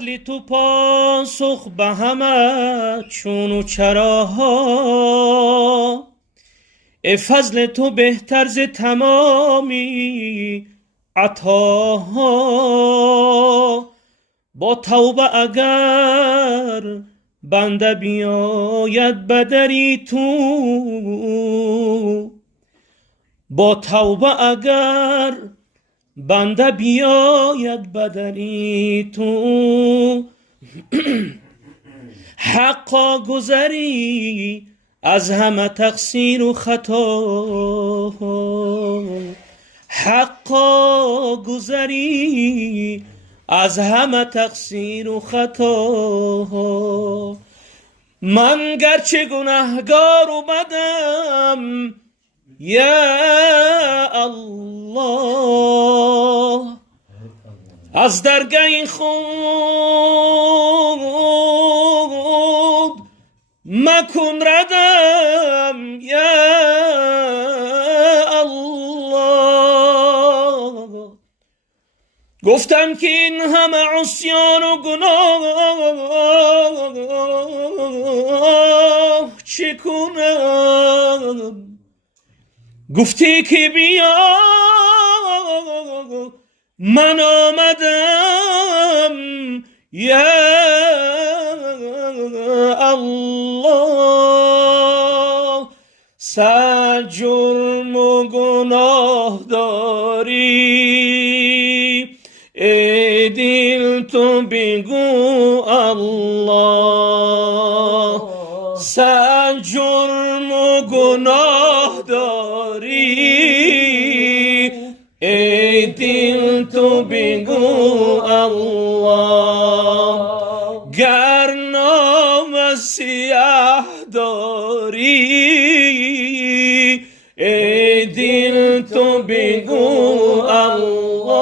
عدل تو پاسخ به همه چون و چراها، فضل تو بهتر ز تمامی عطاها. با توبه اگر بنده بیاید بدری تو، با توبه اگر بنده بیاید بدری تو، حقا گذری از همه تقصیر و خطا، حقا گذری از همه تقصیر و خطا. من گرچه گناهگار و بدم یا الله، از درگاه خود مکن ردم یا الله. گفتم که این همه عصیان و گناه چه کنم؟ گفتی که بیا من آمدم یا الله. صد جرم و گناه داری ای دل تو بگو الله. صد جرم و گناه داری ای دل تو بگو الله. گر نام سیاه داری ای دل تو بگو الله.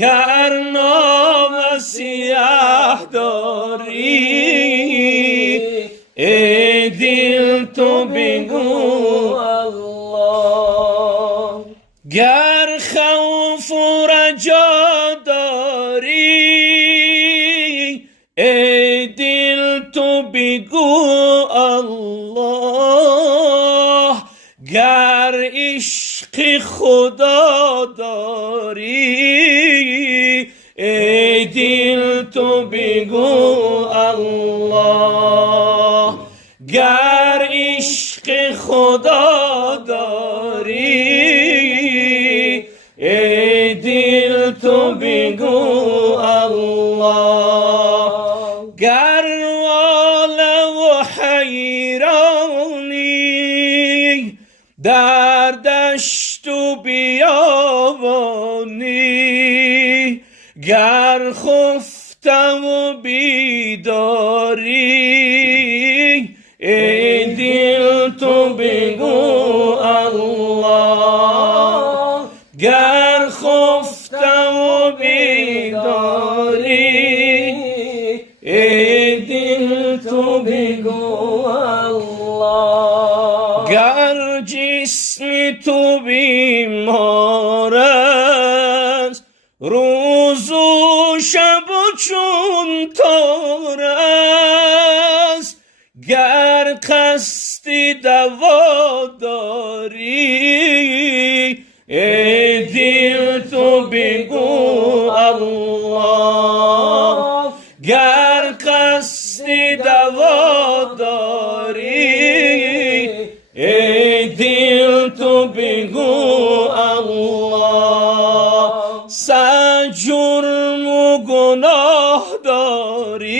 گر نام سیاه داری ای دل تو بگو الله. گر خوف و رجا داری ای دل تو بگو الله. گر عشق خدا داری ای دل تو بگو الله. گر عشق خدا داری ای دل تو بگو الله. گر واله و حیرانی در دشت و بیابانی، گر خفته و بیداری ای دل تو بگو الله. گر خفته و بیداری ای دل تو بگو الله. گر جسم تو بیمار است روز و شب و چون تار است، گر قصد دوا داری ای دل تو بگو الله. گر قصد دوا داری ای دل تو بگو الله. صد جرم و گناه داری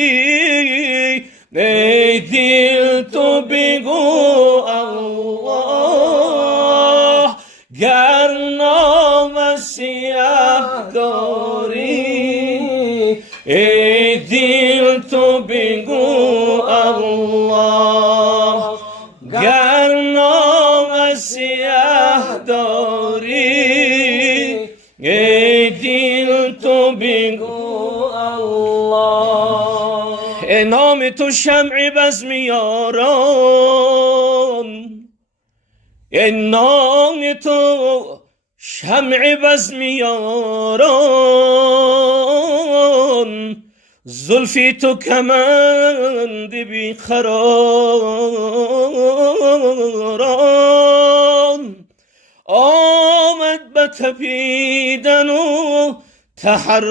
ای دل تو بگو الله. گر نام سیاه داری ای دل تو بگو الله. گر نام سیاه داری ای دل تو بگو الله. ای نام تو شمع بزم یاران، ای نام تو شمع بزم یاران، کن زلفی تو کمند بی قراران آمد به تپیدن و تحرک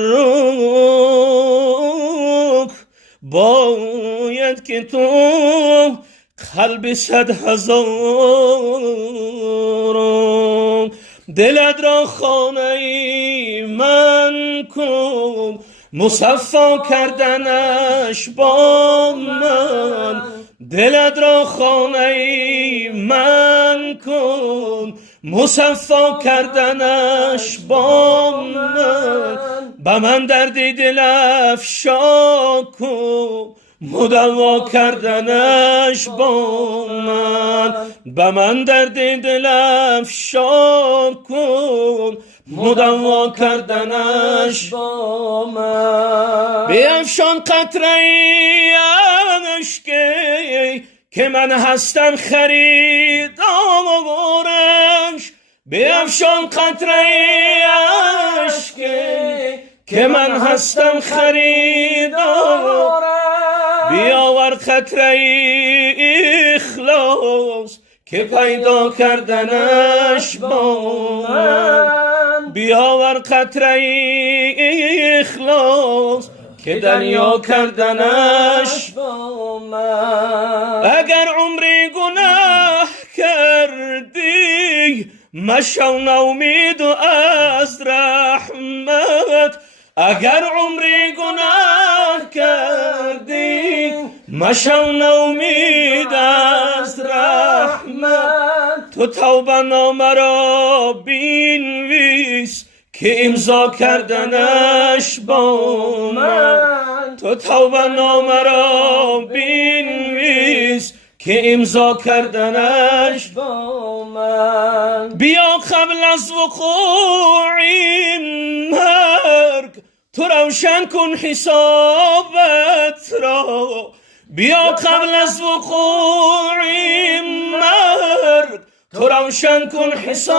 باید که تو قلب 100,000 دلت را خانه من کن مصفا کردنش با من دلت را خانه من کن مصفا کردنش با من به من درد دل افشا کن مدوا کردنش با من به من درد دل افشا کن مدوا کردنش با من بیفشان قطره اشکی که من هستم خریدارش بیفشان قطره اشکی که من هستم خریدارش بیاور قطره اخلاص که پیدا کردنش با من بیاور قطره اخلاص که دریا کردنش با من اگر عمری گناه کردی مشو نومید از رحمت اگر عمری گناه کردی مشو نومید از رحمت تو توبه نامه را بنویس که امضا کردنش با من تو توبه نامه را بنویس که امضا کردنش با من بیا قبل از وقوع مرگ تو روشن کن حسابت را بیا قبل از وقوع مرگ تو روشن کن حسابت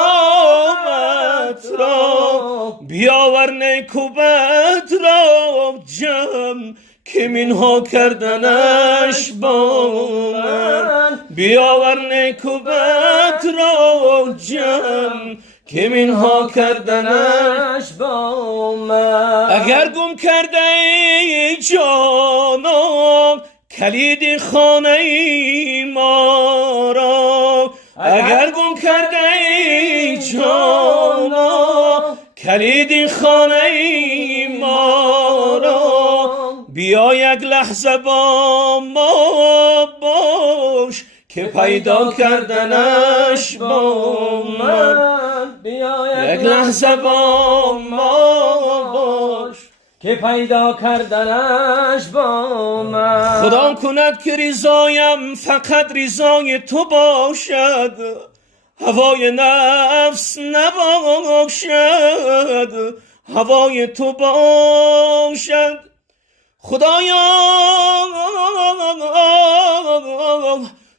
را بیاور نیک و بد را جمع که منها کردنش با من بیاور نیک و بد را جمع که منها کردنش با من اگر گم کرده ای جانم کلید خانه ما را اگر گم کرده ای جانم کلید خانه ما را بیا یک لحظه با ما باش که پیدا کردنش با من بیا یک لحظه با ما باش که پیدا کردنش با من خدا کند که رضایم فقط رضای تو باشد هوای نفس نباشد هوای تو باشد خدایا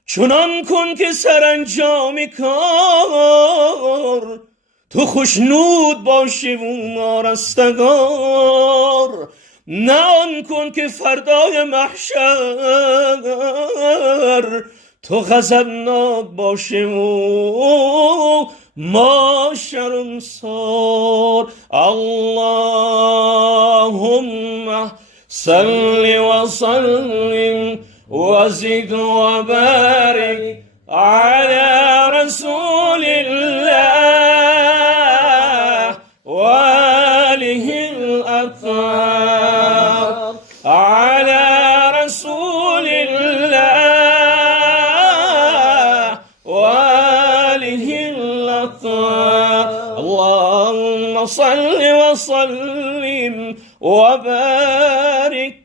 چنان کن که سرانجام کار تو خوشنود باشی و آرستگار نه آن کن که فردای محشر تو غضبناک باشی و ما شرمسار اللهم صل وسلم وزد وبارك على رسول الله وآله الأطهار على رسول الله وآله الأطهار اللهم صل وسلم وبارك